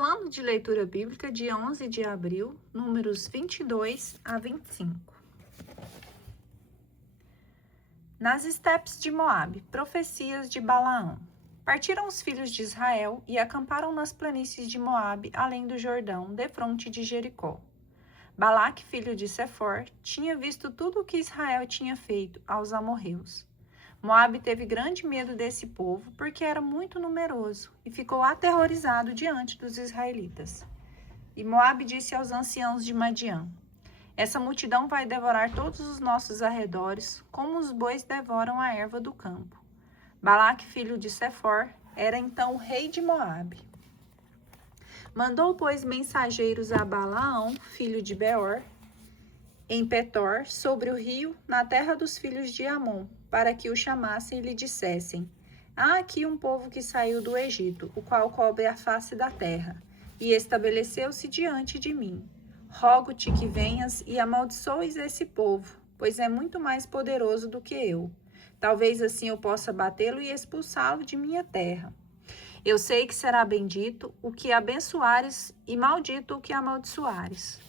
Plano de leitura bíblica de 11 de abril, números 22 a 25. Nas estepes de Moabe, profecias de Balaão. Partiram os filhos de Israel e acamparam nas planícies de Moabe, além do Jordão, defronte de Jericó. Balaque, filho de Sefor, tinha visto tudo o que Israel tinha feito aos amorreus. Moabe teve grande medo desse povo, porque era muito numeroso, e ficou aterrorizado diante dos israelitas. E Moabe disse aos anciãos de Madiã: essa multidão vai devorar todos os nossos arredores, como os bois devoram a erva do campo. Balaque, filho de Sefor, era então o rei de Moabe. Mandou, pois, mensageiros a Balaão, filho de Beor, em Petor, sobre o rio, na terra dos filhos de Amon, para que o chamassem e lhe dissessem: há aqui um povo que saiu do Egito, o qual cobre a face da terra, e estabeleceu-se diante de mim. Rogo-te que venhas e amaldiçoes esse povo, pois é muito mais poderoso do que eu. Talvez assim eu possa batê-lo e expulsá-lo de minha terra. Eu sei que será bendito o que abençoares e maldito o que amaldiçoares.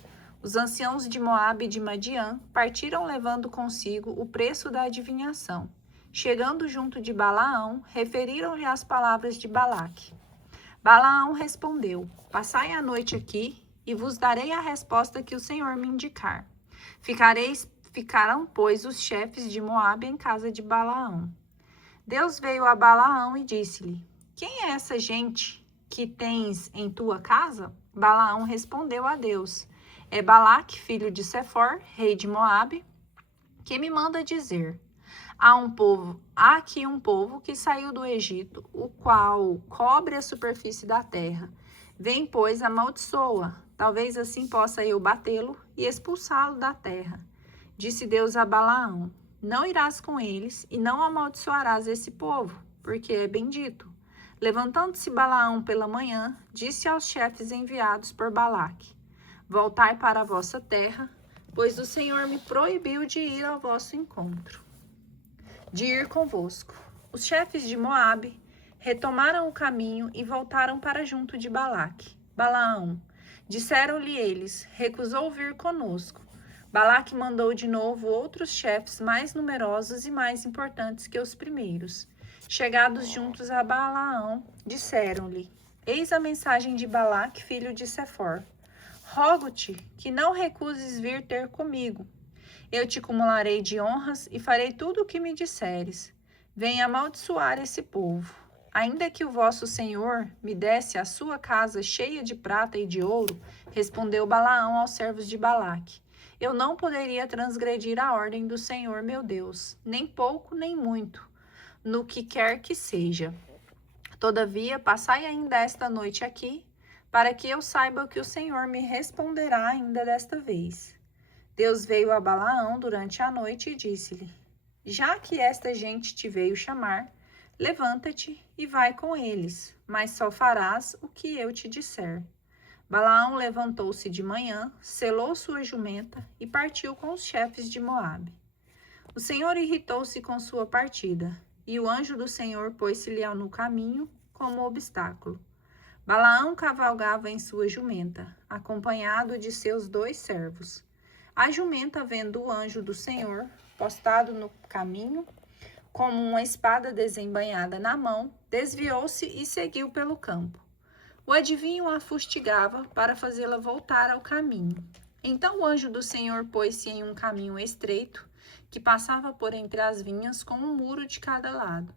Os anciãos de Moabe e de Madiã partiram levando consigo o preço da adivinhação. Chegando junto de Balaão, referiram-lhe as palavras de Balaque. Balaão respondeu: passai a noite aqui, e vos darei a resposta que o Senhor me indicar. Ficarão, pois, os chefes de Moabe em casa de Balaão. Deus veio a Balaão e disse-lhe: quem é essa gente que tens em tua casa? Balaão respondeu a Deus: é Balaque, filho de Sefor, rei de Moabe, que me manda dizer: há aqui um povo que saiu do Egito, o qual cobre a superfície da terra. Vem, pois, amaldiçoa, talvez assim possa eu batê-lo e expulsá-lo da terra. Disse Deus a Balaão: não irás com eles e não amaldiçoarás esse povo, porque é bendito. Levantando-se Balaão pela manhã, disse aos chefes enviados por Balaque: voltai para a vossa terra, pois o Senhor me proibiu de ir ao vosso encontro, de ir convosco. Os chefes de Moabe retomaram o caminho e voltaram para junto de Balaque. Balaão, disseram-lhe eles, recusou vir conosco. Balaque mandou de novo outros chefes mais numerosos e mais importantes que os primeiros. Chegados juntos a Balaão, disseram-lhe: eis a mensagem de Balaque, filho de Sefor. Rogo-te que não recuses vir ter comigo. Eu te cumularei de honras e farei tudo o que me disseres. Venha amaldiçoar esse povo. Ainda que o vosso Senhor me desse a sua casa cheia de prata e de ouro, respondeu Balaão aos servos de Balaque, eu não poderia transgredir a ordem do Senhor meu Deus, nem pouco nem muito, no que quer que seja. Todavia, passai ainda esta noite aqui, para que eu saiba que o Senhor me responderá ainda desta vez. Deus veio a Balaão durante a noite e disse-lhe: já que esta gente te veio chamar, levanta-te e vai com eles, mas só farás o que eu te disser. Balaão levantou-se de manhã, selou sua jumenta e partiu com os chefes de Moabe. O Senhor irritou-se com sua partida, e o anjo do Senhor pôs-se-lhe no caminho como obstáculo. Balaão cavalgava em sua jumenta, acompanhado de seus 2 servos. A jumenta, vendo o anjo do Senhor postado no caminho, como uma espada desembainhada na mão, desviou-se e seguiu pelo campo. O adivinho a fustigava para fazê-la voltar ao caminho. Então o anjo do Senhor pôs-se em um caminho estreito, que passava por entre as vinhas com um muro de cada lado.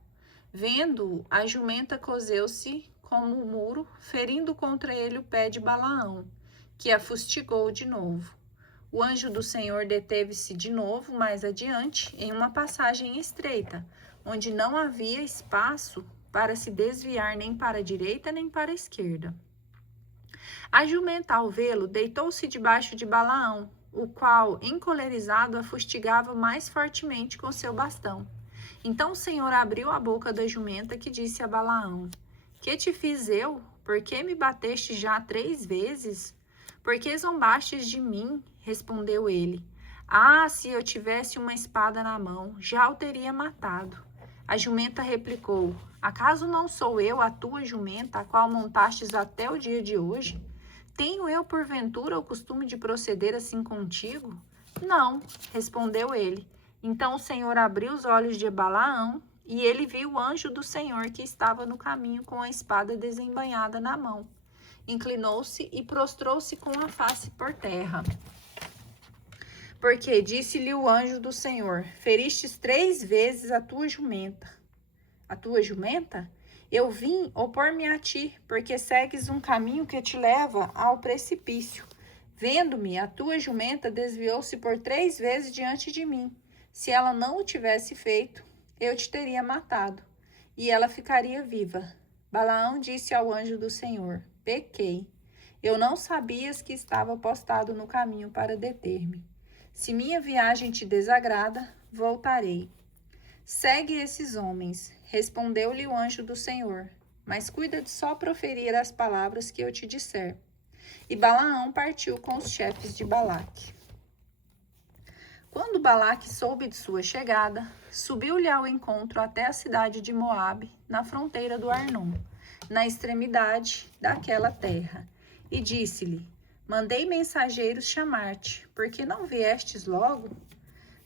Vendo-o, a jumenta coseu-se como o muro, ferindo contra ele o pé de Balaão, que a fustigou de novo. O anjo do Senhor deteve-se de novo mais adiante, em uma passagem estreita, onde não havia espaço para se desviar nem para a direita nem para a esquerda. A jumenta, ao vê-lo, deitou-se debaixo de Balaão, o qual, encolerizado, a fustigava mais fortemente com seu bastão. Então o Senhor abriu a boca da jumenta, que disse a Balaão: que te fiz eu? Por que me bateste já 3 vezes? Por que zombastes de mim? Respondeu ele: ah, se eu tivesse uma espada na mão, já o teria matado. A jumenta replicou: acaso não sou eu a tua jumenta, a qual montastes até o dia de hoje? Tenho eu, porventura, o costume de proceder assim contigo? Não, respondeu ele. Então o Senhor abriu os olhos de Balaão, e ele viu o anjo do Senhor que estava no caminho com a espada desembainhada na mão. Inclinou-se e prostrou-se com a face por terra. Porque disse-lhe o anjo do Senhor: feristes 3 vezes a tua jumenta. A tua jumenta? Eu vim opor-me a ti, porque segues um caminho que te leva ao precipício. Vendo-me, a tua jumenta desviou-se por 3 vezes diante de mim. Se ela não o tivesse feito, eu te teria matado, e ela ficaria viva. Balaão disse ao anjo do Senhor: pequei. Eu não sabias que estava postado no caminho para deter-me. Se minha viagem te desagrada, voltarei. Segue esses homens, respondeu-lhe o anjo do Senhor, mas cuida de só proferir as palavras que eu te disser. E Balaão partiu com os chefes de Balaque. Quando Balaque soube de sua chegada, subiu-lhe ao encontro até a cidade de Moabe, na fronteira do Arnon, na extremidade daquela terra, e disse-lhe: mandei mensageiros chamar-te, porque não viestes logo?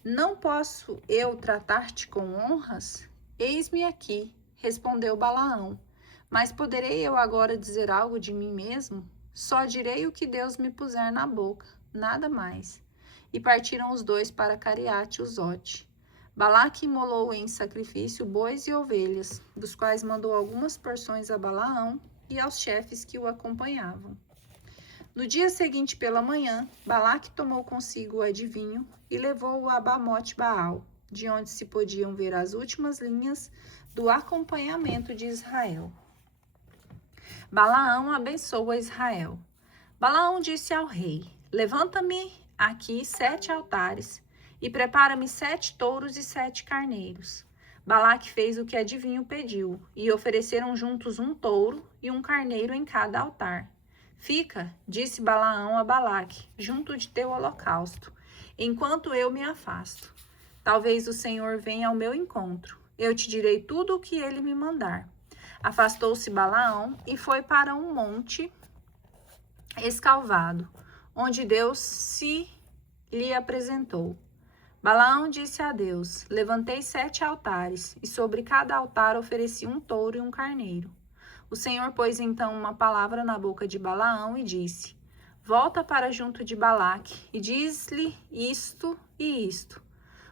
Não posso eu tratar-te com honras? Eis-me aqui, respondeu Balaão. Mas poderei eu agora dizer algo de mim mesmo? Só direi o que Deus me puser na boca, nada mais. E partiram os dois para Cariate-Uzote. Balaque imolou em sacrifício bois e ovelhas, dos quais mandou algumas porções a Balaão e aos chefes que o acompanhavam. No dia seguinte pela manhã, Balaque tomou consigo o adivinho e levou-o a Bamote-Baal, de onde se podiam ver as últimas linhas do acompanhamento de Israel. Balaão abençoa Israel. Balaão disse ao rei: levanta-me aqui 7 altares e prepara-me 7 touros e 7 carneiros. Balaque fez o que adivinho pediu, e ofereceram juntos um touro e um carneiro em cada altar. Fica, disse Balaão a Balaque, junto de teu holocausto, enquanto eu me afasto. Talvez o Senhor venha ao meu encontro. Eu te direi tudo o que ele me mandar. Afastou-se Balaão e foi para um monte escalvado, onde Deus se lhe apresentou. Balaão disse a Deus: levantei 7 altares, e sobre cada altar ofereci um touro e um carneiro. O Senhor pôs então uma palavra na boca de Balaão e disse: volta para junto de Balaque e diz-lhe isto e isto.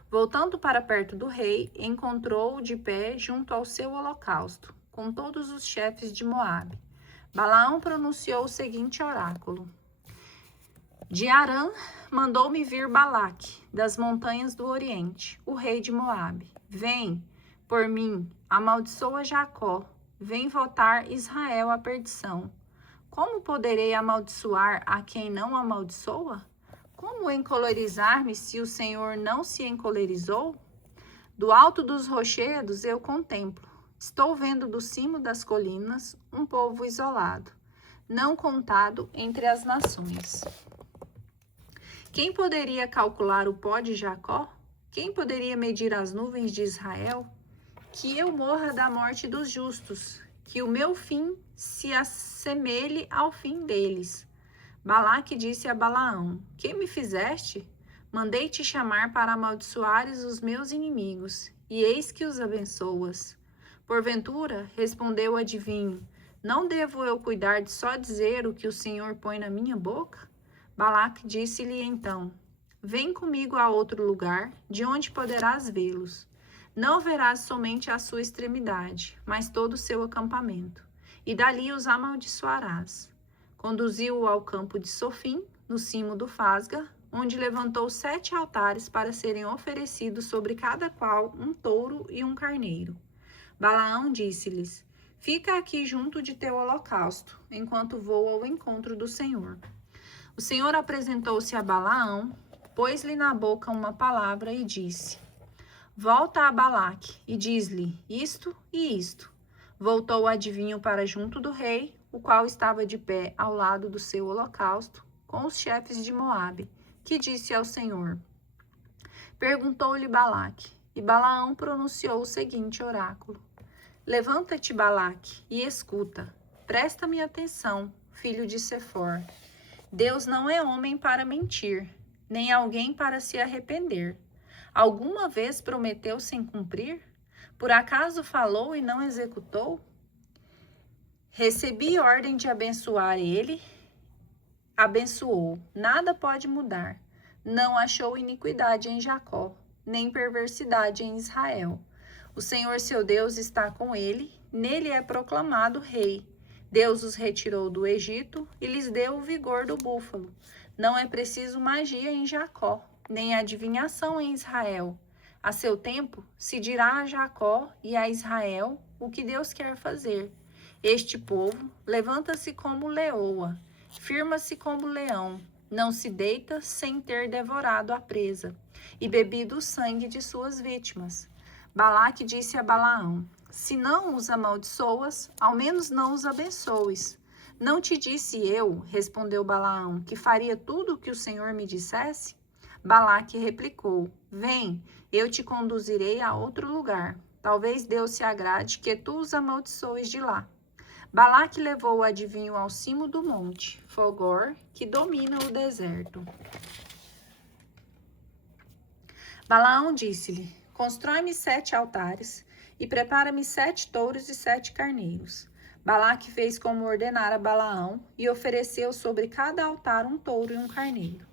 Voltando para perto do rei, encontrou-o de pé junto ao seu holocausto, com todos os chefes de Moabe. Balaão pronunciou o seguinte oráculo: de Arã mandou-me vir Balaque, das montanhas do Oriente, o rei de Moabe. Vem, por mim, amaldiçoa Jacó. Vem votar Israel à perdição. Como poderei amaldiçoar a quem não amaldiçoa? Como encolerizar-me se o Senhor não se encolerizou? Do alto dos rochedos eu contemplo. Estou vendo do cimo das colinas um povo isolado, não contado entre as nações. Quem poderia calcular o pó de Jacó? Quem poderia medir as nuvens de Israel? Que eu morra da morte dos justos, que o meu fim se assemelhe ao fim deles. Balaque disse a Balaão: que me fizeste? Mandei-te chamar para amaldiçoares os meus inimigos, e eis que os abençoas. Porventura, respondeu o adivinho, não devo eu cuidar de só dizer o que o Senhor põe na minha boca? Balaque disse-lhe então: vem comigo a outro lugar, de onde poderás vê-los. Não verás somente a sua extremidade, mas todo o seu acampamento, e dali os amaldiçoarás. Conduziu-o ao campo de Sofim, no cimo do Fasga, onde levantou 7 altares para serem oferecidos sobre cada qual um touro e um carneiro. Balaão disse-lhes: fica aqui junto de teu holocausto, enquanto vou ao encontro do Senhor. O Senhor apresentou-se a Balaão, pôs-lhe na boca uma palavra e disse: volta a Balaque e diz-lhe isto e isto. Voltou o adivinho para junto do rei, o qual estava de pé ao lado do seu holocausto, com os chefes de Moabe, que disse ao Senhor. Perguntou-lhe Balaque: e Balaão pronunciou o seguinte oráculo: Levanta-te, Balaque, e escuta. Presta-me atenção, filho de Sefor. Deus não é homem para mentir, nem alguém para se arrepender. Alguma vez prometeu sem cumprir? Por acaso falou e não executou? Recebi ordem de abençoar ele, abençoou. Nada pode mudar. Não achou iniquidade em Jacó, nem perversidade em Israel. O Senhor seu Deus está com ele, nele é proclamado rei. Deus os retirou do Egito e lhes deu o vigor do búfalo. Não é preciso magia em Jacó, nem adivinhação em Israel. A seu tempo se dirá a Jacó e a Israel o que Deus quer fazer. Este povo levanta-se como leoa, firma-se como leão, não se deita sem ter devorado a presa e bebido o sangue de suas vítimas. Balaque disse a Balaão: Se não os amaldiçoas, ao menos não os abençoes. Não te disse eu, respondeu Balaão, que faria tudo o que o Senhor me dissesse? Balaque replicou: Vem, eu te conduzirei a outro lugar. Talvez Deus se agrade que tu os amaldiçoes de lá. Balaque levou o adivinho ao cimo do monte, Fogor, que domina o deserto. Balaão disse-lhe: Constrói-me 7 altares e prepara-me 7 touros e 7 carneiros. Balaque fez como ordenara Balaão e ofereceu sobre cada altar um touro e um carneiro.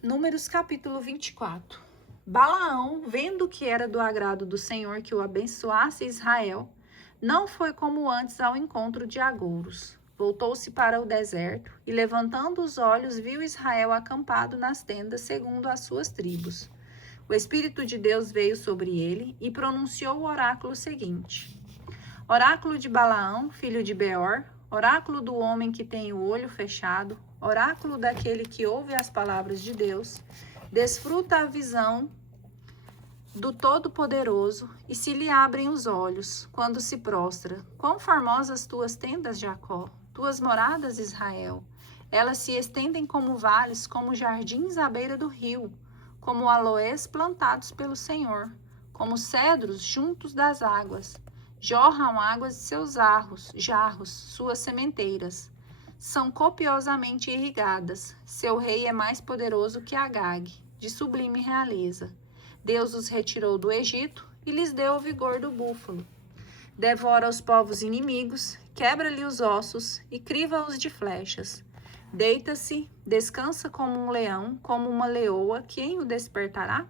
Números capítulo 24. Balaão, vendo que era do agrado do Senhor que o abençoasse Israel, não foi como antes ao encontro de agouros. Voltou-se para o deserto e, levantando os olhos, viu Israel acampado nas tendas segundo as suas tribos. O Espírito de Deus veio sobre ele e pronunciou o oráculo seguinte: Oráculo de Balaão, filho de Beor, oráculo do homem que tem o olho fechado, oráculo daquele que ouve as palavras de Deus, desfruta a visão do Todo-Poderoso e se lhe abrem os olhos quando se prostra. Quão formosas tuas tendas, Jacó, tuas moradas, Israel. Elas se estendem como vales, como jardins à beira do rio, como aloés plantados pelo Senhor, como cedros juntos das águas. Jorram águas de seus jarros, suas sementeiras. São copiosamente irrigadas. Seu rei é mais poderoso que Agag, de sublime realeza. Deus os retirou do Egito e lhes deu o vigor do búfalo. Devora os povos inimigos, quebra-lhe os ossos e criva-os de flechas. Deita-se, descansa como um leão, como uma leoa, quem o despertará?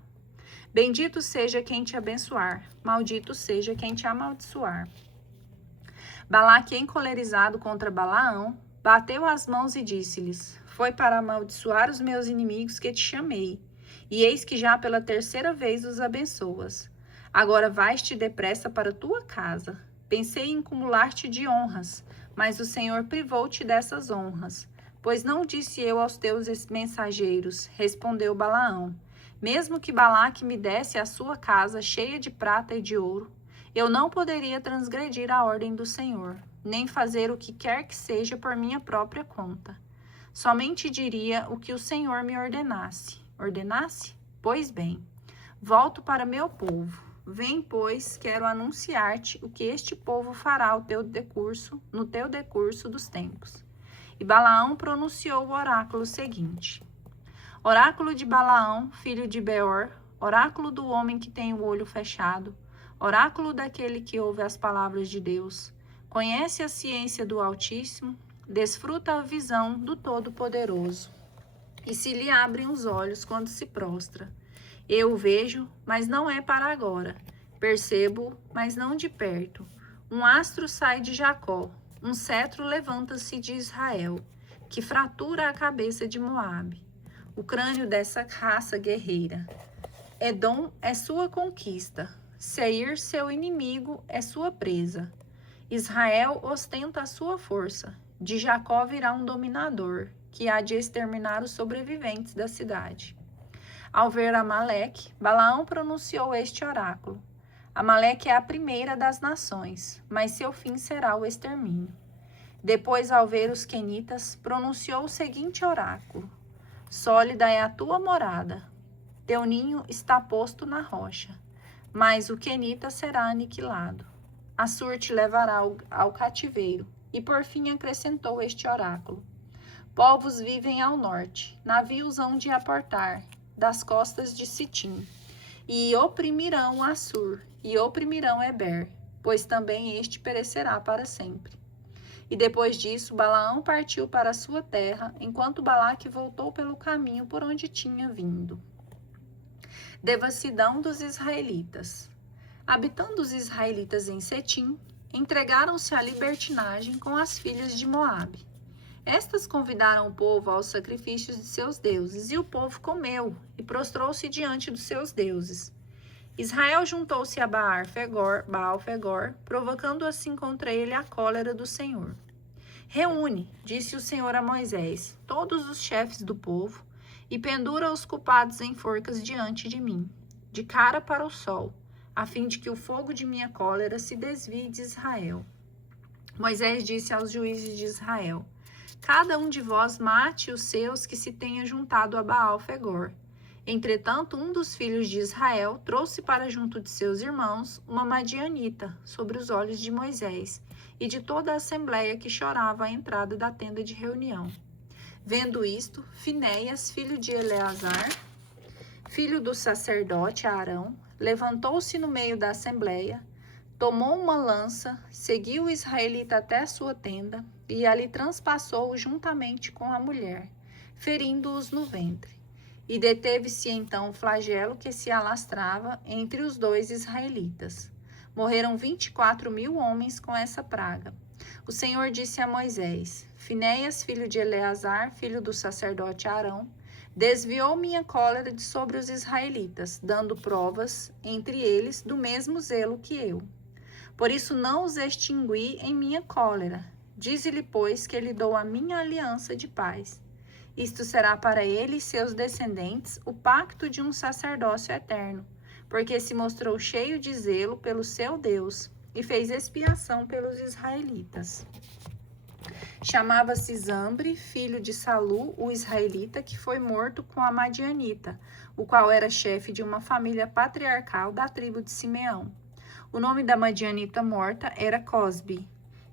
Bendito seja quem te abençoar, maldito seja quem te amaldiçoar. Balaque, encolerizado contra Balaão, bateu as mãos e disse-lhes: Foi para amaldiçoar os meus inimigos que te chamei, e eis que já pela 3ª vez os abençoas. Agora vais-te depressa para tua casa. Pensei em cumular-te de honras, mas o Senhor privou-te dessas honras. Pois não disse eu aos teus mensageiros, respondeu Balaão, mesmo que Balaque me desse a sua casa cheia de prata e de ouro, eu não poderia transgredir a ordem do Senhor, nem fazer o que quer que seja por minha própria conta. Somente diria o que o Senhor me ordenasse. Ordenasse? Pois bem, volto para meu povo. Vem, pois, quero anunciar-te o que este povo fará no teu decurso dos tempos. E Balaão pronunciou o oráculo seguinte: Oráculo de Balaão, filho de Beor, oráculo do homem que tem o olho fechado, oráculo daquele que ouve as palavras de Deus, conhece a ciência do Altíssimo, desfruta a visão do Todo-Poderoso, e se lhe abrem os olhos quando se prostra. Eu o vejo, mas não é para agora. Percebo, mas não de perto. Um astro sai de Jacó, um cetro levanta-se de Israel, que fratura a cabeça de Moabe, o crânio dessa raça guerreira. Edom é sua conquista, Seir, seu inimigo, é sua presa. Israel ostenta a sua força, de Jacó virá um dominador, que há de exterminar os sobreviventes da cidade. Ao ver Amaleque, Balaão pronunciou este oráculo: Amaleque é a primeira das nações, mas seu fim será o extermínio. Depois, ao ver os quenitas, pronunciou o seguinte oráculo: Sólida é a tua morada, Teu ninho está posto na rocha, mas o quenita será aniquilado. Assur te levará ao cativeiro. E por fim acrescentou este oráculo: povos vivem ao norte, navios hão de aportar das costas de Sitim, e oprimirão Assur, e oprimirão Eber, pois também este perecerá para sempre. E depois disso, Balaão partiu para a sua terra, enquanto Balaque voltou pelo caminho por onde tinha vindo. Devassidão dos israelitas. Habitando os israelitas em Setim, entregaram-se à libertinagem com as filhas de Moabe. Estas convidaram o povo aos sacrifícios de seus deuses, e o povo comeu e prostrou-se diante dos seus deuses. Israel juntou-se a Baal-Fegor, provocando assim contra ele a cólera do Senhor. Reúne, disse o Senhor a Moisés, todos os chefes do povo, e pendura os culpados em forcas diante de mim, de cara para o sol, a fim de que o fogo de minha cólera se desvie de Israel. Moisés disse aos juízes de Israel: cada um de vós mate os seus que se tenha juntado a Baal-Fegor. Entretanto, um dos filhos de Israel trouxe para junto de seus irmãos uma madianita sobre os olhos de Moisés e de toda a assembleia que chorava à entrada da tenda de reunião. Vendo isto, Finéias, filho de Eleazar, filho do sacerdote Arão, levantou-se no meio da assembleia, tomou uma lança, seguiu o israelita até a sua tenda e ali transpassou-o juntamente com a mulher, ferindo-os no ventre. E deteve-se então o flagelo que se alastrava entre os dois israelitas. Morreram 24.000 homens com essa praga. O Senhor disse a Moisés: Finéias, filho de Eleazar, filho do sacerdote Arão, desviou minha cólera de sobre os israelitas, dando provas entre eles do mesmo zelo que eu. Por isso não os extingui em minha cólera. Dize-lhe, pois, que lhe dou a minha aliança de paz. Isto será para ele e seus descendentes o pacto de um sacerdócio eterno, porque se mostrou cheio de zelo pelo seu Deus e fez expiação pelos israelitas. Chamava-se Zambre, filho de Salu, o israelita, que foi morto com a madianita, o qual era chefe de uma família patriarcal da tribo de Simeão. O nome da madianita morta era Cosbi,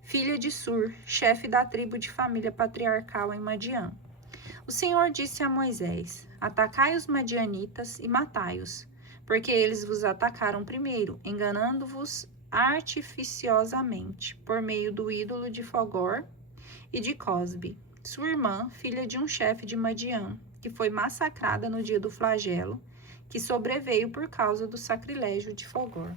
filha de Sur, chefe da tribo de família patriarcal em Madiã. O Senhor disse a Moisés: atacai os madianitas e matai-os, porque eles vos atacaram primeiro, enganando-vos artificiosamente, por meio do ídolo de Fogor e de Cosbi, sua irmã, filha de um chefe de Madiã, que foi massacrada no dia do flagelo, que sobreveio por causa do sacrilégio de Fogor.